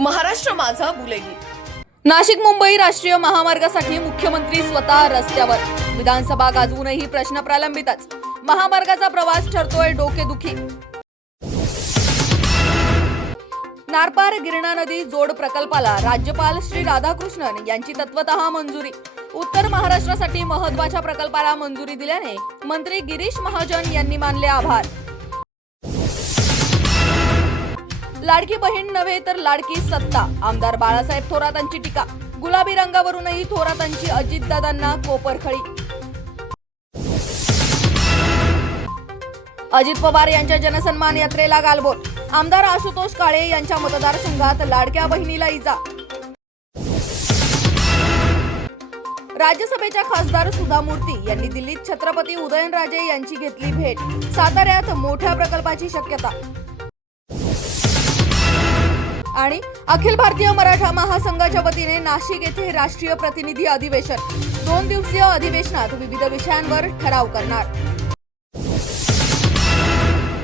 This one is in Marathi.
महाराष्ट्र माझा बुलेगी नाशिक मुंबई राष्ट्रीय महामार्गासाठी मुख्यमंत्री स्वतः रस्त्यावर. विधानसभा गाजवूनही प्रश्न प्रलंबितच. महामार्गाचा प्रवास ठरतोय डोकेदुखी. नारपार गिरणा नदी जोड प्रकल्पाला राज्यपाल श्री राधाकृष्णन यांची तत्वत मंजुरी. उत्तर महाराष्ट्रासाठी महत्त्वाच्या प्रकल्पाला मंजुरी दिल्याने मंत्री गिरीश महाजन यांनी मानले आभार. लाडकी बहीण नव्हे तर लाडकी सत्ता. आमदार बाळासाहेब थोरातांची टीका. गुलाबी रंगावरूनही थोरातांची अजितदादांना कोपरखळी. अजित पवार यांच्या जनसन्मान यात्रेला गालबोट आमदार आशुतोष काळे यांच्या मतदारसंघात लाडक्या बहिणीला इजा. राज्यसभेच्या खासदार सुधा मूर्ती यांनी दिल्लीत छत्रपती उदयनराजे यांची घेतली भेट. साताऱ्यात मोठ्या प्रकल्पाची शक्यता. ठिकाणी अखिल भारतीय मराठा महासंघाच्या वतीने नाशिक येथे राष्ट्रीय प्रतिनिधी अधिवेशन. दोन दिवसीय अधिवेशनात विविध विषयांवर ठराव करणार.